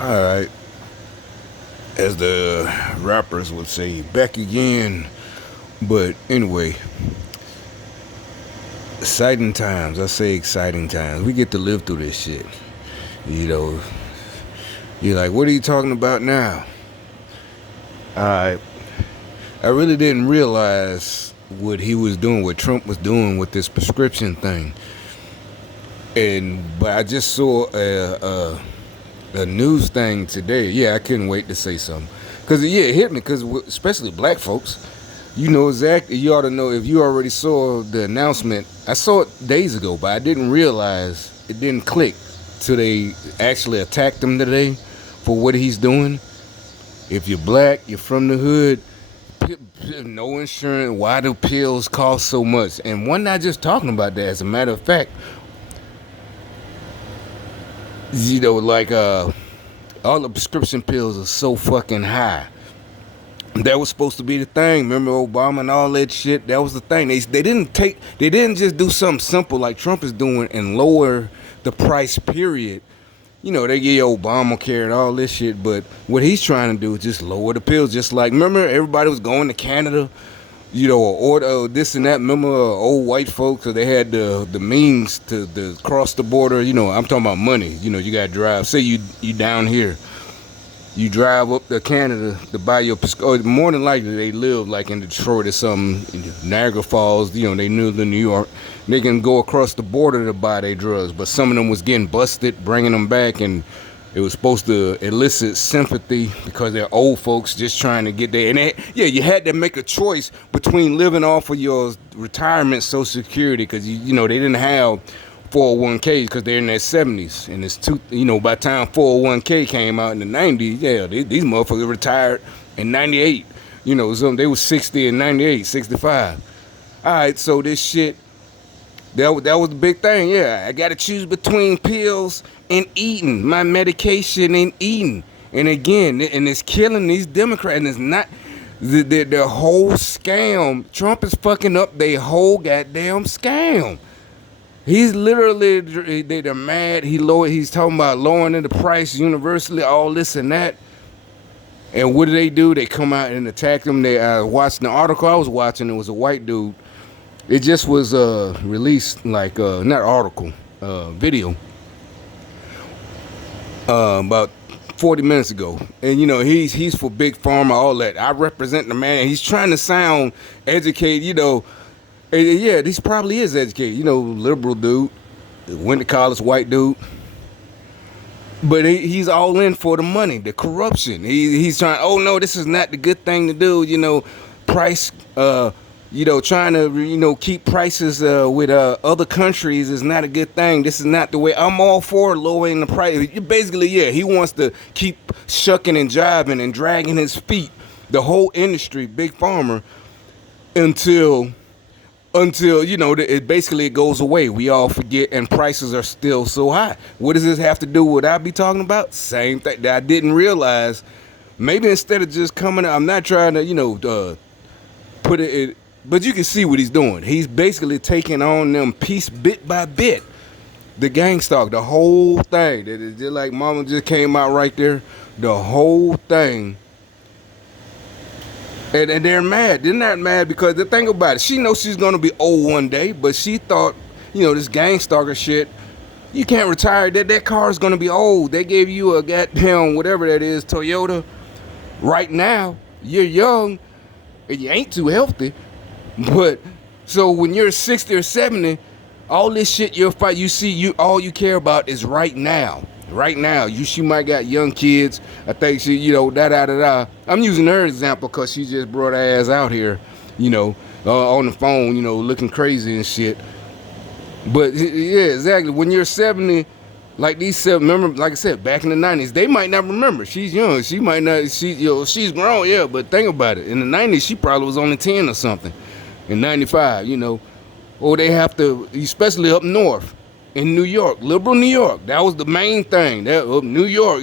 Alright, as the rappers would say, back again. But anyway, exciting times. I say exciting times. We get to live through this shit. You know, you're like, what are you talking about now? I I really didn't realize what he was doing, what Trump was doing with this prescription thing. But I just saw a news thing today. Yeah, I couldn't wait to say something because it hit me because especially black folks. You know exactly. You ought to know if you already saw the announcement. I saw it days ago, but I didn't realize it didn't click till they actually attacked him today for what he's doing. If you're black, you're from the hood, no insurance. Why do pills cost so much? And we're not just talking about that. As a matter of fact, all the prescription pills are so fucking high. That was supposed to be the thing. Remember Obama and all that shit? That was the thing. They didn't just do something simple like Trump is doing and lower the price, period. You know, they give you Obamacare and all this shit, but what he's trying to do is just lower the pills. Just like, remember everybody was going to Canada, or order this and that. Remember old white folks, cause they had the means to cross the border. I'm talking about money. You got to drive. Say you down here. You drive up to Canada to buy your prescription. More than likely, they live like in Detroit or something, in Niagara Falls. They live in New York. They can go across the border to buy their drugs, but some of them was getting busted, bringing them back, and it was supposed to elicit sympathy because they're old folks just trying to get there. And you had to make a choice between living off of your retirement Social Security because they didn't have 401k because they're in their 70s, and it's by the time 401k came out in the 90s, these motherfuckers retired in 98. They was 60 and 98, 65. All right, so this shit, that was the big thing. Yeah, I got to choose between pills and eating my medication and eating. And again, and it's killing these Democrats. And it's not the whole scam. Trump is fucking up their whole goddamn scam. He's literally, they're mad. He's talking about lowering the price universally, all this and that. And what do? They come out and attack them. They watched the article I was watching. It was a white dude. It just was released, like not article, video, about 40 minutes ago. And he's for big pharma, all that. I represent the man. He's trying to sound educated, Yeah, this probably is educated. Liberal dude, went to college, white dude. But he's all in for the money, the corruption. He's trying, oh no, this is not the good thing to do, price, trying to, keep prices with other countries is not a good thing. This is not the way. I'm all for lowering the price. Basically, he wants to keep shucking and jiving and dragging his feet, the whole industry, big pharma, until it basically goes away. We all forget, and prices are still so high. What does this have to do with what I be talking about? Same thing that I didn't realize. Maybe instead of just coming out, I'm not trying to put it, but you can see what he's doing. He's basically taking on them piece bit by bit. The gang stalk, the whole thing. That is just like Mama just came out right there. The whole thing. And they're mad. They're not mad because the thing about it, she knows she's going to be old one day, but she thought, this gang stalker shit, you can't retire. That car is going to be old. They gave you a goddamn, whatever that is, Toyota. Right now, you're young and you ain't too healthy. But, so when you're 60 or 70, all this shit you'll fight, all you care about is right now. Right now, she might got young kids. I think she, da. I'm using her example because she just brought her ass out here, on the phone, looking crazy and shit. But yeah, exactly. When you're 70, like these seven, remember, like I said, back in the 90s, they might not remember. She's young. She might not. She's grown. Yeah, but think about it. In the 90s, she probably was only 10 or something. In 95, or they have to, especially up north. In New York, liberal New York, that was the main thing. New York,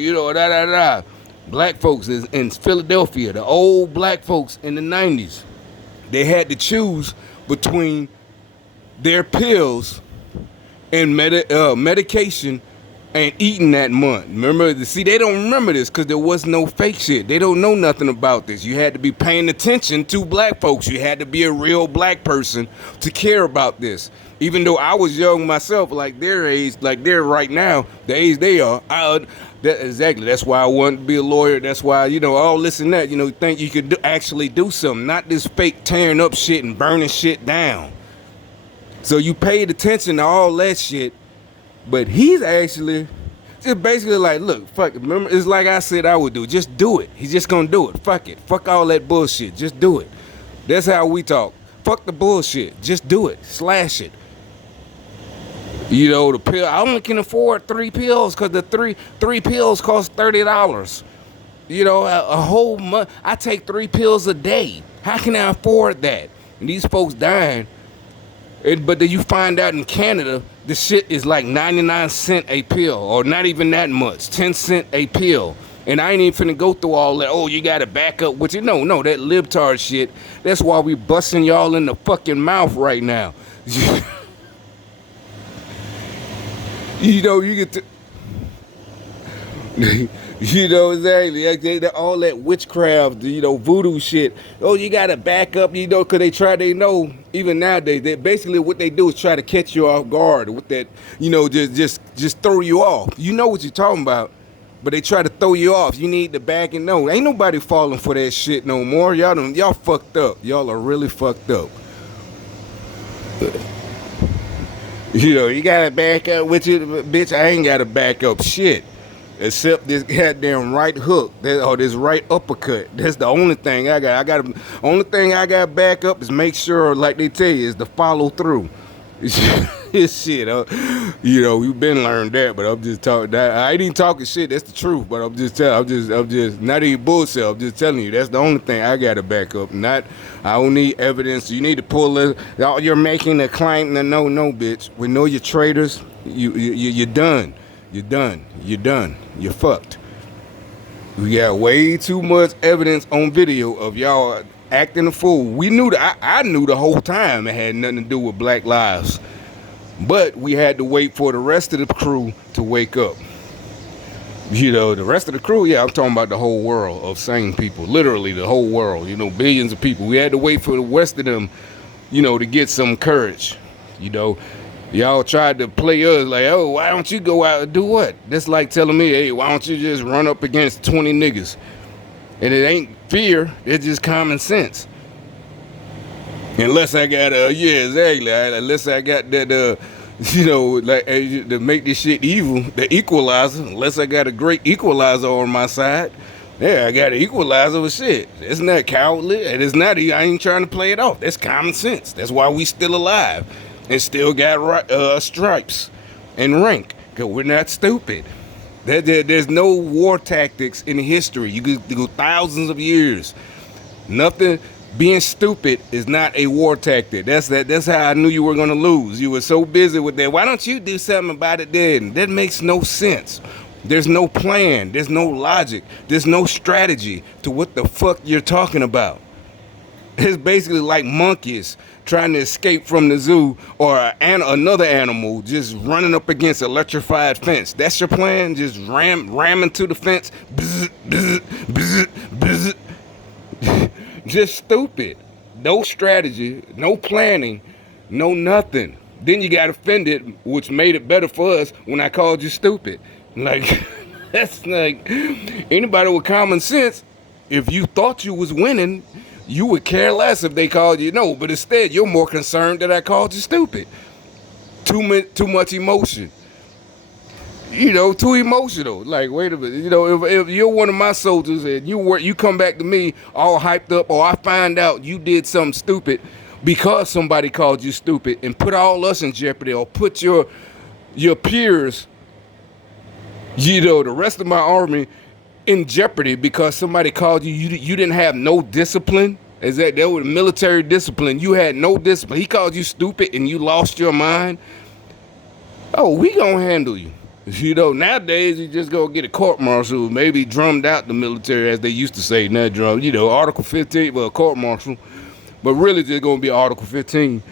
Black folks in Philadelphia, the old black folks in the 90s, they had to choose between their pills and medication and eating that month. Remember, see, they don't remember this because there was no fake shit. They don't know nothing about this. You had to be paying attention to black folks. You had to be a real black person to care about this. Even though I was young myself, like their age, like they're right now, the age they are. Exactly. That's why I wanted to be a lawyer. That's why, all this and that, think you could actually do something. Not this fake tearing up shit and burning shit down. So you paid attention to all that shit. But he's actually just basically like, look, fuck it. Remember, it's like I said I would do. Just do it. He's just gonna do it. Fuck it. Fuck all that bullshit. Just do it. That's how we talk. Fuck the bullshit. Just do it. Slash it. The pill. I only can afford 3 pills because the three pills cost $30. A whole month. I take 3 pills a day. How can I afford that? And these folks dying. But then you find out in Canada, the shit is like 99 cents a pill, or not even that much, 10 cents a pill. And I ain't even finna go through all that, oh, you gotta back up with you. No, that libtard shit. That's why we busting y'all in the fucking mouth right now. You get to... exactly. All that witchcraft, voodoo shit. Oh, you gotta back up, because they know, even nowadays, basically what they do is try to catch you off guard with that, just throw you off. You know what you're talking about, but they try to throw you off. You need to back and know. Ain't nobody falling for that shit no more. Y'all fucked up. Y'all are really fucked up. You gotta back up with you, bitch. I ain't gotta back up shit. Except this goddamn right hook, or this right uppercut. That's the only thing I got. Only thing I got back up is make sure, like they tell you, is to follow through. It's shit. You've been learned that, but I'm just talking. I ain't even talking shit. That's the truth. But I'm just not even bullshit. I'm just telling you. That's the only thing I got to back up. I don't need evidence. You need to pull it. You're making a claim. No, bitch. We know you're traitors. You're done. You're done. You're fucked. We got way too much evidence on video of y'all acting a fool. We knew that. I knew the whole time it had nothing to do with Black Lives. But we had to wait for the rest of the crew to wake up. The rest of the crew, yeah, I'm talking about the whole world of sane people. Literally the whole world, billions of people. We had to wait for the rest of them, to get some courage, Y'all tried to play us like, oh, why don't you go out and do what? That's like telling me, hey, why don't you just run up against 20 niggas? And it ain't fear, it's just common sense. Unless I got, exactly. Unless I got that, to make this shit evil, the equalizer. Unless I got a great equalizer on my side. Yeah, I got an equalizer with shit. It's not cowardly. And it's not, I ain't trying to play it off. That's common sense. That's why we still alive. And still got stripes and rank, because we're not stupid. There's no war tactics in history. You could go thousands of years. Nothing. Being stupid is not a war tactic. That's how I knew you were going to lose. You were so busy with that. Why don't you do something about it then? That makes no sense. There's no plan. There's no logic. There's no strategy to what the fuck you're talking about. It's basically like monkeys trying to escape from the zoo, or another animal just running up against electrified fence. That's your plan? Just ramming to the fence? Bzz, bzz, bzz, bzz. Just stupid. No strategy, no planning, no nothing. Then you got offended, which made it better for us when I called you stupid. Like, that's like, anybody with common sense, if you thought you was winning, you would care less if they called you no, but instead you're more concerned that I called you stupid. Too much emotion. Too emotional. Like, wait a minute. If you're one of my soldiers and you come back to me all hyped up, or I find out you did something stupid because somebody called you stupid and put all us in jeopardy, or put your peers, the rest of my army in jeopardy because somebody called you didn't have no discipline. Is that was military discipline? You had no discipline. He called you stupid and you lost your mind. Oh, we gonna handle you. Nowadays you just go get a court-martial, maybe drummed out the military, as they used to say, not drum. Article 15, well, court-martial, but really just gonna be Article 15.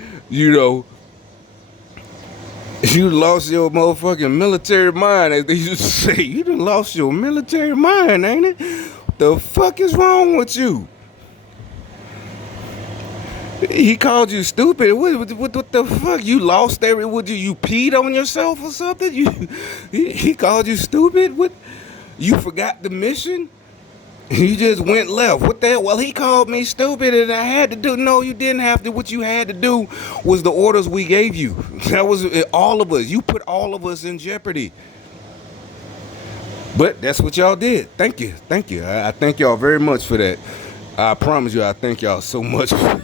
You lost your motherfucking military mind, as they used to say. You done lost your military mind, ain't it? The fuck is wrong with you? He called you stupid. What the fuck? You lost every? Would you peed on yourself or something? He called you stupid. What? You forgot the mission? You just went left. What the hell? Well, he called me stupid and I had to do. No, you didn't have to. What you had to do was the orders we gave you. That was all of us. You put all of us in jeopardy. But that's what y'all did. Thank you. Thank you. I thank y'all very much for that. I promise you, I thank y'all so much. And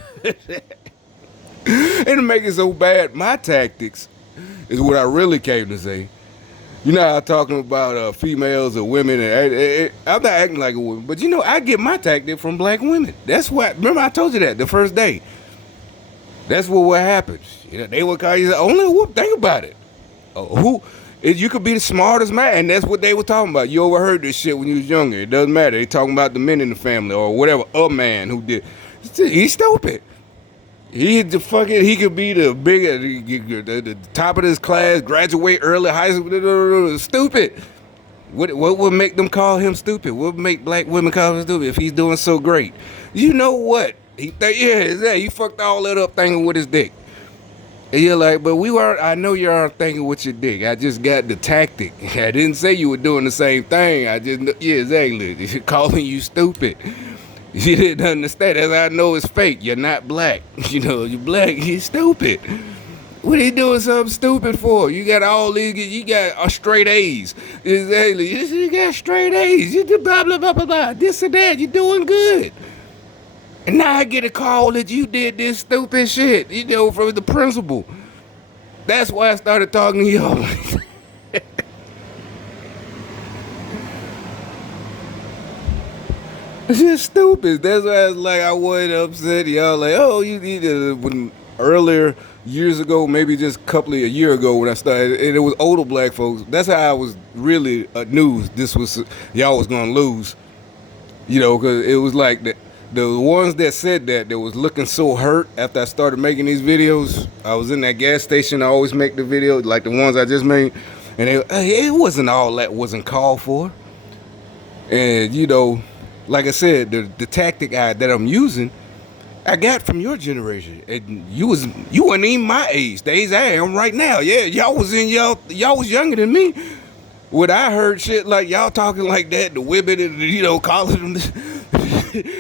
to make it so bad, my tactics is what I really came to say. You know how I'm talking about females or women, and I'm not acting like a woman, but you know I get my tactic from black women. That's what. Remember I told you that the first day. That's what happens. You know, they would call you only a whoop. Think about it. You could be the smartest man, and that's what they were talking about. You overheard this shit when you was younger. It doesn't matter. They talking about the men in the family or whatever. A man who did. He's stupid. He could be the bigger, the top of his class, graduate early high school. Stupid. What would make them call him stupid? What would make black women call him stupid if he's doing so great? You know what? He fucked all that up thinking with his dick. And you're like, but we weren't. I know you aren't thinking with your dick. I just got the tactic. I didn't say you were doing the same thing. Exactly. Calling you stupid. You didn't understand. As I know it's fake. You're not black. You know, you're black. You're stupid. What are you doing something stupid for? You got all these. You got straight A's. Exactly. You got straight A's. You do blah blah blah blah blah. This and that. You're doing good. And now I get a call that you did this stupid shit. You know, from the principal. That's why I started talking to y'all. It's just stupid. That's why I wasn't upset. Y'all like, oh, you need to. When earlier years ago, maybe just a year ago when I started, and it was older black folks. That's how I was really news. This was y'all was gonna lose, you know, because it was like the ones that said that was looking so hurt after I started making these videos. I was in that gas station. I always make the video like the ones I just made, and it wasn't all that wasn't called for, and you know. Like I said, the tactic that I'm using, I got from your generation. And you wasn't even my age. The age I am right now. Yeah, y'all was younger than me. When I heard shit like y'all talking like that, the women and calling them,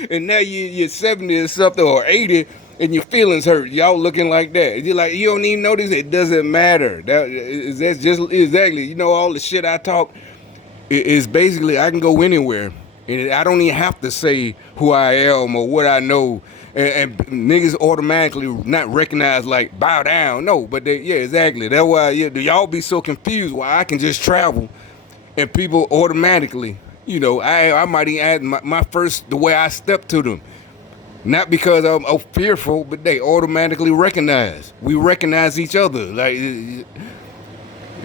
and now you're 70 or something or 80, and your feelings hurt. Y'all looking like that. You're like you don't even notice. It doesn't matter. That's just exactly all the shit I talk is basically I can go anywhere. And I don't even have to say who I am or what I know. And niggas automatically not recognize like bow down. No, but exactly. That's why y'all be so confused why I can just travel and people automatically, I might even add my first, the way I step to them. Not because I'm fearful, but they automatically recognize. We recognize each other. Like,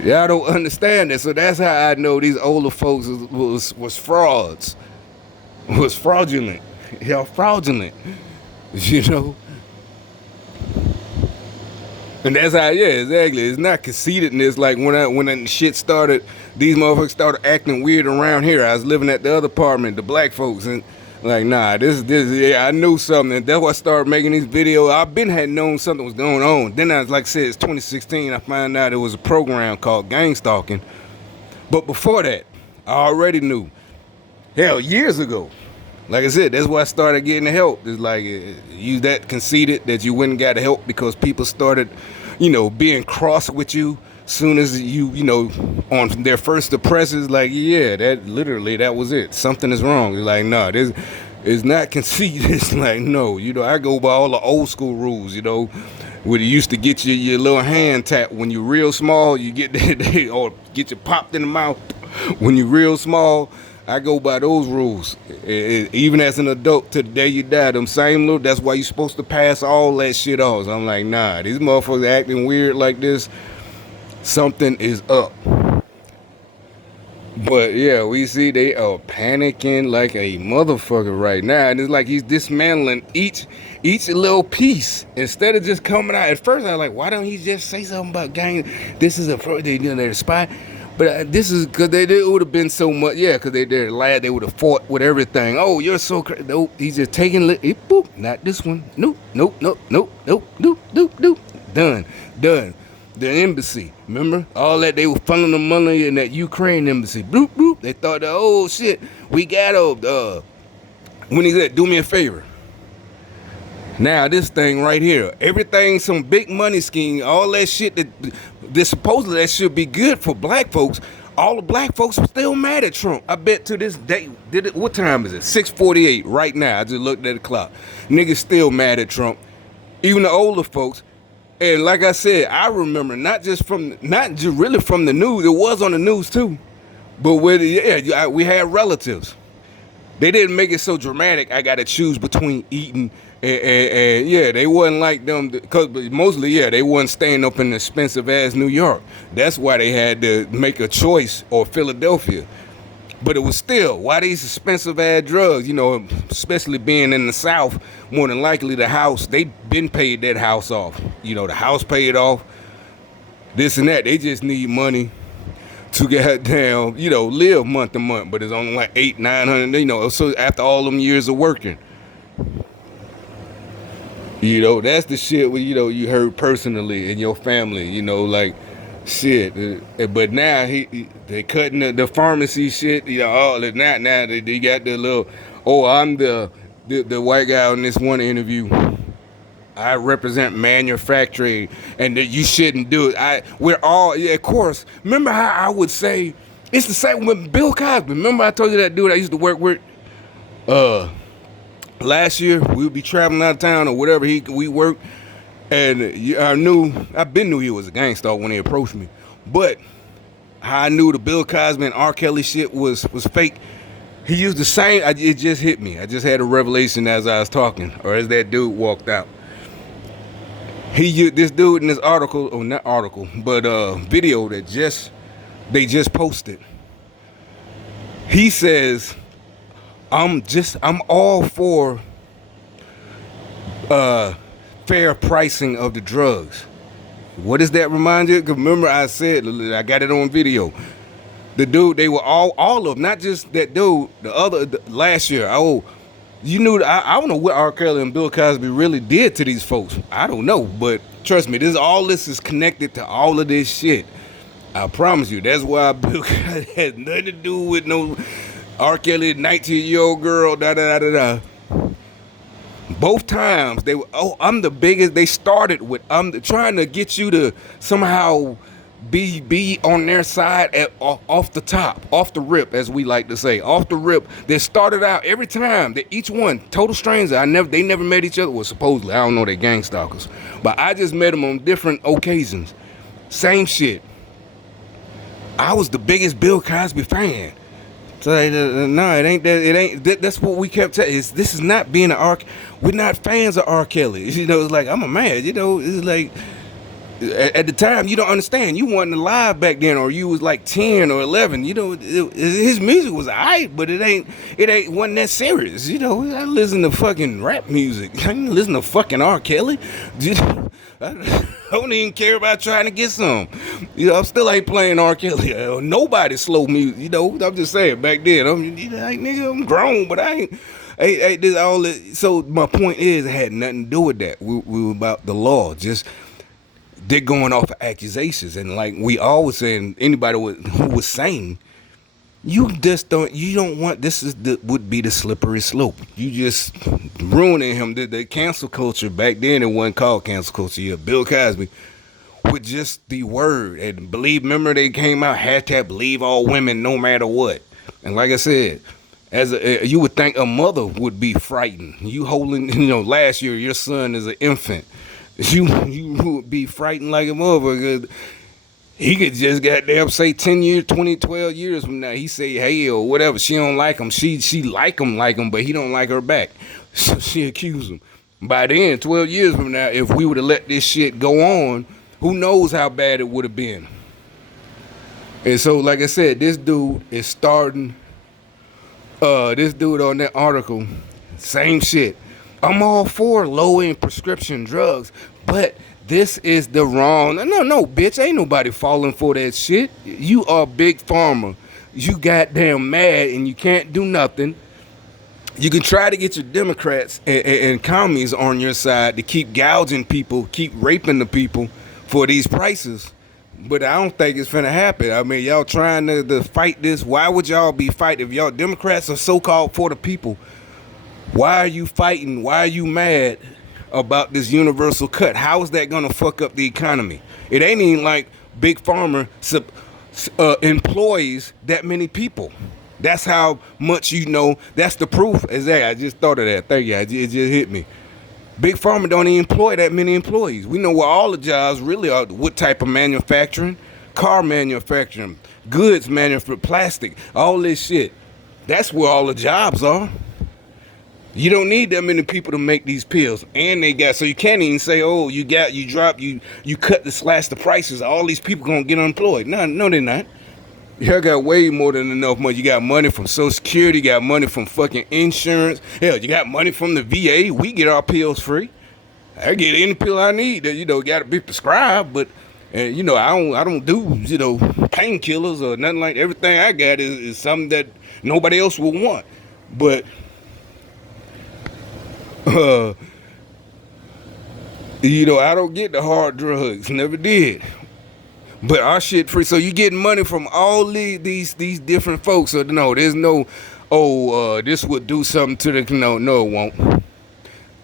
y'all don't understand that. So that's how I know these older folks was frauds. Was fraudulent. Y'all fraudulent. And that's how, exactly. It's not conceitedness. Like when that shit started, these motherfuckers started acting weird around here. I was living at the other apartment, the black folks, and like, nah, I knew something. And that's why I started making these videos. Had known something was going on. Then I was like I said, it's 2016. I found out it was a program called gang stalking. But before that, I already knew. Hell, years ago. Like I said, that's why I started getting the help. It's like you that conceited that you went and got the help because people started, being cross with you soon as you on their first appraisals. Like, that was it. Something is wrong. It's like, nah, this is not conceit. It's like, no, I go by all the old school rules, where you used to get your little hand tapped when you're real small. You get that, or get you popped in the mouth when you're real small. I go by those rules. Even as an adult to the day you die, them same little, that's why you're supposed to pass all that shit off. So I'm like, nah, these motherfuckers acting weird like this. Something is up. But yeah, we see they are panicking like a motherfucker right now, and it's like he's dismantling each little piece instead of just coming out. At first, I was like, why don't he just say something about gang? This is a they're spy, but this is because they would have been so much. Yeah, because they're lad, they would have fought with everything. Oh, you're so crazy. Nope, he's just taking boop, not this one. Nope, nope, nope, nope, nope, nope, nope, nope. Done. The embassy, remember? All that they were funneling the money in that Ukraine embassy. Bloop, bloop. They thought that, oh shit, we got when he said, do me a favor. Now this thing right here, everything, some big money scheme, all that shit that supposedly that should be good for black folks. All the black folks are still mad at Trump. I bet to this day, what time is it? 6:48 right now. I just looked at the clock. Niggas still mad at Trump. Even the older folks. And like I said, I remember not just really from the news. It was on the news too, but we had relatives. They didn't make it so dramatic. I got to choose between eating and yeah, they wasn't like them because mostly they wasn't staying up in expensive ass New York. That's why they had to make a choice, or Philadelphia. But it was still, why these expensive ass drugs, especially being in the South, more than likely the house, they been paid that house off. The house paid off, this and that. They just need money to get down, live month to month, but it's only like $800-900, so after all them years of working. That's the shit where, you heard personally in your family, like, shit, but now they cutting the pharmacy shit. All that now they got the little. Oh, I'm the white guy in this one interview. I represent manufacturing, and that you shouldn't do it. We're all of course. Remember how I would say it's the same with Bill Cosby. Remember I told you that dude I used to work with. Last year we would be traveling out of town or whatever. We worked. And I been knew he was a gangster when he approached me. But how I knew the Bill Cosby and R. Kelly shit was fake, he used the same, it just hit me. I just had a revelation as I was talking, or as that dude walked out. This dude in this article, or not article, but video that they just posted. He says, I'm all for fair pricing of the drugs. What does that remind you? Because remember I said, I got it on video. The dude, they were all of them, not just that dude, last year. I don't know what R. Kelly and Bill Cosby really did to these folks. I don't know, but trust me, all this is connected to all of this shit. I promise you, that's why Bill Cosby has nothing to do with no R. Kelly, 19-year-old girl, da-da-da-da-da. Both times they were, I'm the biggest. They started with, I'm trying to get you to somehow be on their side off the top, off the rip, as we like to say, off the rip. They started out every time. Each one, total stranger. They never met each other. Well, supposedly, I don't know, they gang stalkers, but I just met them on different occasions. Same shit. I was the biggest Bill Cosby fan. So no, it ain't that. It ain't. That's what we kept telling. This is not being we're not fans of R. Kelly. It's like I'm a man. It's like at the time you don't understand. You wasn't alive back then, or you was like 10 or 11. His music was alright, but wasn't that serious. I listen to fucking rap music. I didn't listen to fucking R. Kelly. I don't even care about trying to get some. I still ain't playing R. Kelly. Nobody slow music. I'm just saying back then. I'm grown, but I ain't. This all that. So my point is, it had nothing to do with that. We were about the law. Just they're going off of accusations, and like we always saying, anybody who was sane, you don't want. Would be the slippery slope. You just ruining him. The cancel culture back then, it wasn't called cancel culture. Yeah, Bill Cosby, with just the word, and remember they came out hashtag believe all women no matter what. And like I said, you would think a mother would be frightened. You holding, last year your son is an infant. You would be frightened like a motherfucker. He could just goddamn say 10 years, 20, 12 years from now, he say, hey, or whatever, she don't like him. She like him, but he don't like her back. So she accuse him. By then, 12 years from now, if we would have let this shit go on, who knows how bad it would have been. And so, like I said, this dude is starting. This dude on that article, same shit. I'm all for low end prescription drugs, but this is the wrong. No, bitch, ain't nobody falling for that shit. You are big pharma. You goddamn mad and you can't do nothing. You can try to get your Democrats and commies on your side to keep gouging people, keep raping the people for these prices. But I don't think it's finna happen. I mean, y'all trying to fight this. Why would y'all be fighting if y'all Democrats are so-called for the people? Why are you fighting? Why are you mad about this universal cut? How is that gonna fuck up the economy? It ain't even like Big Pharma employs that many people. That's how much you know. That's the proof. Exactly. I just thought of that. Thank you. It just hit me. Big Pharma don't even employ that many employees. We know where all the jobs really are. What type of manufacturing? Car manufacturing, goods manufacturing, plastic, all this shit. That's where all the jobs are. You don't need that many people to make these pills. And they got, so you can't even say, oh, you cut the slash the prices. All these people gonna get unemployed. No, they're not. Y'all got way more than enough money. You got money from Social Security. You got money from fucking insurance. Hell, you got money from the VA. We get our pills free. I get any pill I need that, got to be prescribed. But, I don't do, painkillers or nothing like that. Everything I got is something that nobody else will want. But, I don't get the hard drugs. Never did. But our shit free, so you getting money from all these different folks. So no, there's no, this would do something to the, no, it won't.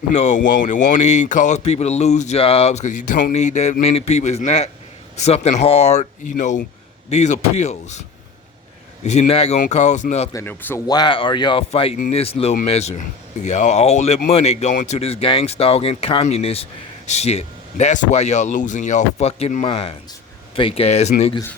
No, it won't. It won't even cause people to lose jobs because you don't need that many people. It's not something hard. These are pills. You're not gonna cause nothing. So why are y'all fighting this little measure? Y'all all that money going to this gang stalking communist shit. That's why y'all losing y'all fucking minds. Fake ass niggas.